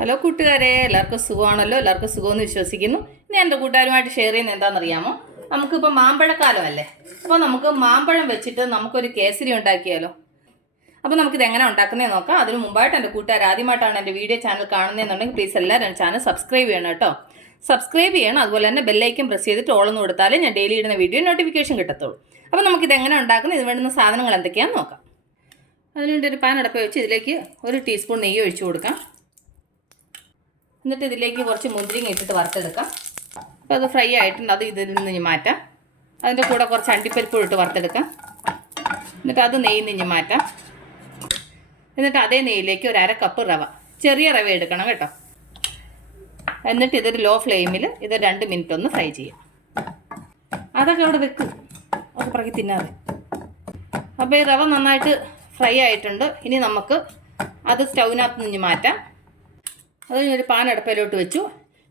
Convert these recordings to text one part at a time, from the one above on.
Hello കൂട്ടുകാരെ, എല്ലാവർക്കും സുഖമാണല്ലോ? എല്ലാവർക്കും സുഖമെന്ന് വിശ്വസിക്കുന്നു. ഇനി എൻ്റെ കൂട്ടുകാരുമായിട്ട് ഷെയർ ചെയ്യുന്നത് എന്താണെന്നറിയാമോ? നമുക്കിപ്പോൾ മാമ്പഴക്കാലം അല്ലേ, അപ്പോൾ നമുക്ക് മാമ്പഴം വെച്ചിട്ട് നമുക്കൊരു കേസരി ഉണ്ടാക്കിയാലോ. അപ്പോൾ നമുക്കിത് എങ്ങനെ ഉണ്ടാക്കുന്നതെന്ന് നോക്കാം. അതിന് മുമ്പായിട്ട് എൻ്റെ കൂട്ടുകാർ ആദ്യമായിട്ടാണ് എൻ്റെ വീഡിയോ ചാനൽ കാണുന്നതെന്നുണ്ടെങ്കിൽ പ്ലീസ് എല്ലാവരും എൻ്റെ ചാനൽ സബ്സ്ക്രൈബ് ചെയ്യണം കേട്ടോ. സബ്സ്ക്രൈബ് ചെയ്യണം. അതുപോലെ തന്നെ ബെല്ലൈക്കൻ പ്രസ് ചെയ്തിട്ട് ഓളൊന്ന് കൊടുത്താലേ ഞാൻ ഡെയിലി ഇടുന്ന വീഡിയോ നോട്ടിഫിക്കേഷൻ കിട്ടത്തുള്ളൂ. അപ്പോൾ നമുക്കിത് എങ്ങനെ ഉണ്ടാക്കുന്നത്, ഇത് വേണ്ടുന്ന സാധനങ്ങൾ എന്തൊക്കെയാണെന്ന് നോക്കാം. അതിനുവേണ്ടി ഒരു പാൻ അടപ്പ് വെച്ച് ഇതിലേക്ക് 1 ടീസ്പൂൺ നെയ്യ് ഒഴിച്ചു കൊടുക്കാം. എന്നിട്ട് ഇതിലേക്ക് കുറച്ച് മുന്തിരിങ്ങ ഇട്ടിട്ട് വറുത്തെടുക്കാം. അപ്പോൾ അത് ഫ്രൈ ആയിട്ടുണ്ട്, അത് ഇതിൽ നിന്ന് മാറ്റാം. അതിൻ്റെ കൂടെ കുറച്ച് അണ്ടിപ്പരിപ്പ് ഇട്ട് വറുത്തെടുക്കാം. എന്നിട്ട് അത് നെയ്യിൽ നിന്ന് മാറ്റാം. എന്നിട്ട് അതേ നെയ്യിലേക്ക് 1/2 കപ്പ് റവ, ചെറിയ റവ എടുക്കണം കേട്ടോ. എന്നിട്ട് ഇതൊരു ലോ ഫ്ലെയിമിൽ ഇത് 2 മിനിറ്റ് ഒന്ന് ഫ്രൈ ചെയ്യാം. അതൊക്കെ അവിടെ വെക്കും, അത് പറക്കി തിന്നാതെ. അപ്പോൾ ഈ റവ നന്നായിട്ട് ഫ്രൈ ആയിട്ടുണ്ട്. ഇനി നമുക്ക് അത് സ്റ്റൗവിനകത്ത് നിന്ന് മാറ്റാം. അത് ഒരു പാൻ അടുപ്പിലോട്ട് വെച്ചു.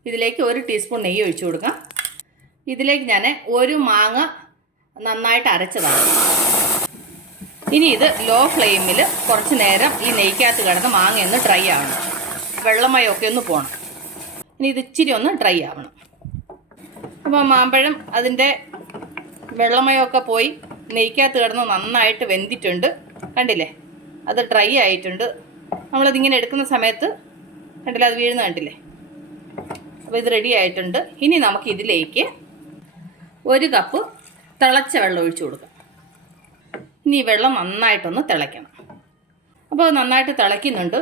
ഇതിലേക്ക് 1 ടീസ്പൂൺ നെയ്യ് ഒഴിച്ചു കൊടുക്കാം. ഇതിലേക്ക് ഞാൻ 1 മാങ്ങ നന്നായിട്ട് അരച്ചതാണ്. ഇനി ഇത് ലോ ഫ്ലെയിമിൽ കുറച്ച് നേരം ഈ നെയ്ക്കകത്ത് കിടന്ന് മാങ്ങ ഒന്ന് ഡ്രൈ ആവണം. വെള്ളമയമൊക്കെ ഒന്ന് പോകണം. ഇനി ഇത് ഇച്ചിരി ഒന്ന് ഡ്രൈ ആവണം. അപ്പോൾ മാമ്പഴം അതിൻ്റെ വെള്ളമയമൊക്കെ പോയി നെയ്ക്കകത്ത് കിടന്ന് നന്നായിട്ട് വെന്തിട്ടുണ്ട്. കണ്ടില്ലേ, അത് ഡ്രൈ ആയിട്ടുണ്ട്. നമ്മളതിങ്ങനെ എടുക്കുന്ന സമയത്ത് കണ്ടില്ല, അത് വീഴുന്ന കണ്ടില്ലേ. അപ്പോൾ ഇത് റെഡി ആയിട്ടുണ്ട്. ഇനി നമുക്ക് ഇതിലേക്ക് 1 കപ്പ് തിളച്ച വെള്ളം ഒഴിച്ചു കൊടുക്കാം. ഇനി ഈ വെള്ളം നന്നായിട്ടൊന്ന് തിളയ്ക്കണം. അപ്പോൾ അത് നന്നായിട്ട് തിളയ്ക്കുന്നുണ്ട്.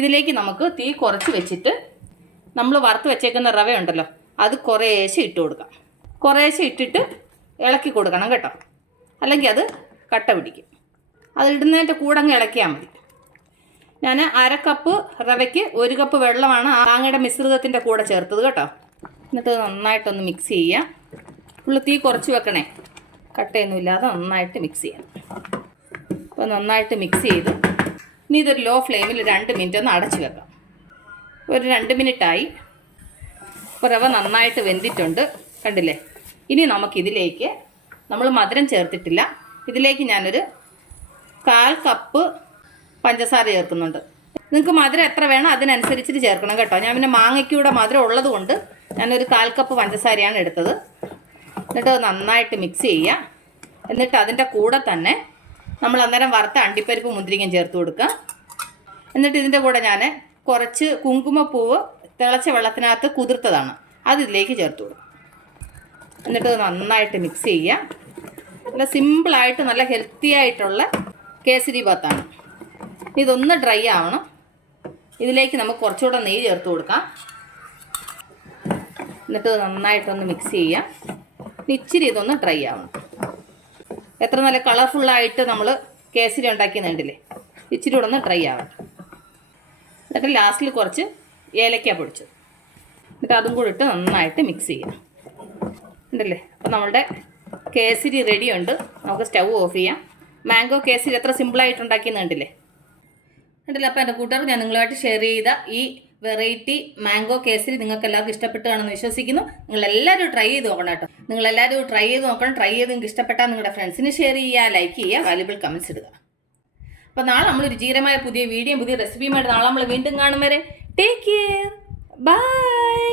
ഇതിലേക്ക് നമുക്ക് തീ കുറച്ച് വെച്ചിട്ട് നമ്മൾ വറുത്ത് വെച്ചേക്കുന്ന റവ ഉണ്ടല്ലോ, അത് കുറേശ്ശെ ഇട്ട് കൊടുക്കാം. കുറേശ്ശെ ഇട്ടിട്ട് ഇളക്കി കൊടുക്കണം കേട്ടോ, അല്ലെങ്കിൽ അത് കട്ട പിടിക്കും. അത് ഇടുന്നതിൻ്റെ കൂടെ അങ്ങ് ഇളക്കിയാൽ മതി. ഞാൻ 1/2 കപ്പ് റവയ്ക്ക് 1 കപ്പ് വെള്ളമാണ് മാങ്ങയുടെ മിശ്രിതത്തിൻ്റെ കൂടെ ചേർത്തത് കേട്ടോ. എന്നിട്ട് നന്നായിട്ടൊന്ന് മിക്സ് ചെയ്യാം. ഫുള്ള് തീ കുറച്ച് വെക്കണേ, കട്ടയൊന്നുമില്ലാതെ നന്നായിട്ട് മിക്സ് ചെയ്യാം. അപ്പോൾ നന്നായിട്ട് മിക്സ് ചെയ്തു. ഇനി ഇതൊരു ലോ ഫ്ലെയിമിൽ 2 മിനിറ്റ് ഒന്ന് അടച്ച് വെക്കാം. ഒരു 2 മിനിറ്റായി. ഇപ്പോൾ റവ നന്നായിട്ട് വെന്തിട്ടുണ്ട്, കണ്ടില്ലേ. ഇനി നമുക്കിതിലേക്ക്, നമ്മൾ മധുരം ചേർത്തിട്ടില്ല, ഇതിലേക്ക് ഞാനൊരു 1/4 കപ്പ് പഞ്ചസാര ചേർക്കുന്നുണ്ട്. നിങ്ങൾക്ക് മധുരം എത്ര വേണം അതിനനുസരിച്ചിട്ട് ചേർക്കണം കേട്ടോ. ഞാൻ പിന്നെ മാങ്ങയ്ക്കൂടെ മധുരം ഉള്ളത് കൊണ്ട് ഞാനൊരു 1/4 കപ്പ് പഞ്ചസാരയാണ് എടുത്തത്. എന്നിട്ട് നന്നായിട്ട് മിക്സ് ചെയ്യുക. എന്നിട്ട് അതിൻ്റെ കൂടെ തന്നെ നമ്മൾ അന്നേരം വറുത്ത അണ്ടിപ്പരിപ്പ് മുന്തിരിങ്ങയും ചേർത്ത് കൊടുക്കുക. എന്നിട്ട് ഇതിൻ്റെ കൂടെ ഞാൻ കുറച്ച് കുങ്കുമപ്പൂവ് തിളച്ച വെള്ളത്തിനകത്ത് കുതിർത്തതാണ്, അത് ഇതിലേക്ക് ചേർത്ത് കൊടുക്കും. എന്നിട്ട് നന്നായിട്ട് മിക്സ് ചെയ്യുക. നല്ല സിമ്പിളായിട്ട് നല്ല ഹെൽത്തി ആയിട്ടുള്ള കേസരി ബാത്താണ്. ഇതൊന്ന് ഡ്രൈ ആവണം. ഇതിലേക്ക് നമുക്ക് കുറച്ചുകൂടെ നെയ്യ് ചേർത്ത് കൊടുക്കാം. എന്നിട്ട് നന്നായിട്ടൊന്ന് മിക്സ് ചെയ്യാം. ഇച്ചിരി ഇതൊന്ന് ഡ്രൈ ആവണം. എത്ര നല്ല കളർഫുള്ളായിട്ട് നമ്മൾ കേസരി ഉണ്ടാക്കിയെന്നുണ്ടല്ലേ. ഇച്ചിരി കൂടെ ഒന്ന് ഡ്രൈ ആവണം. എന്നിട്ട് ലാസ്റ്റിൽ കുറച്ച് ഏലക്ക പൊടിച്ചു, എന്നിട്ട് അതും കൂടി ഇട്ട് നന്നായിട്ട് മിക്സ് ചെയ്യാം. ഉണ്ടല്ലേ. അപ്പോൾ നമ്മളുടെ കേസരി റെഡിയുണ്ട്. നമുക്ക് സ്റ്റൗ ഓഫ് ചെയ്യാം. മാംഗോ കേസരി എത്ര സിമ്പിളായിട്ട് ഉണ്ടാക്കിയെന്നുണ്ടല്ലേ. ഉണ്ടല്ലോ. അപ്പോൾ എൻ്റെ കൂട്ടുകാർ, ഞാൻ നിങ്ങളുമായിട്ട് ഷെയർ ചെയ്ത ഈ വെറൈറ്റി മാംഗോ കേസരി നിങ്ങൾക്ക് എല്ലാവർക്കും ഇഷ്ടപ്പെട്ടാണെന്ന് വിശ്വസിക്കുന്നു. നിങ്ങളെല്ലാവരും ട്രൈ ചെയ്ത് നോക്കണം കേട്ടോ. നിങ്ങളെല്ലാവരും ട്രൈ ചെയ്ത് നോക്കണം. ട്രൈ ചെയ്ത് നിങ്ങൾക്ക് ഇഷ്ടപ്പെട്ടാൽ നിങ്ങളുടെ ഫ്രണ്ട്സിന് ഷെയർ ചെയ്യുക, ലൈക്ക് ചെയ്യുക, വാല്യുബിൾ കമൻറ്റ്സ് ഇടുക. അപ്പോൾ നാളെ നമ്മൾ രുചികരമായ പുതിയ വീഡിയോയും പുതിയ റെസിപ്പിയുമായിട്ട് നാളെ നമ്മൾ വീണ്ടും കാണും വരെ ടേക്ക് കെയർ, ബൈ.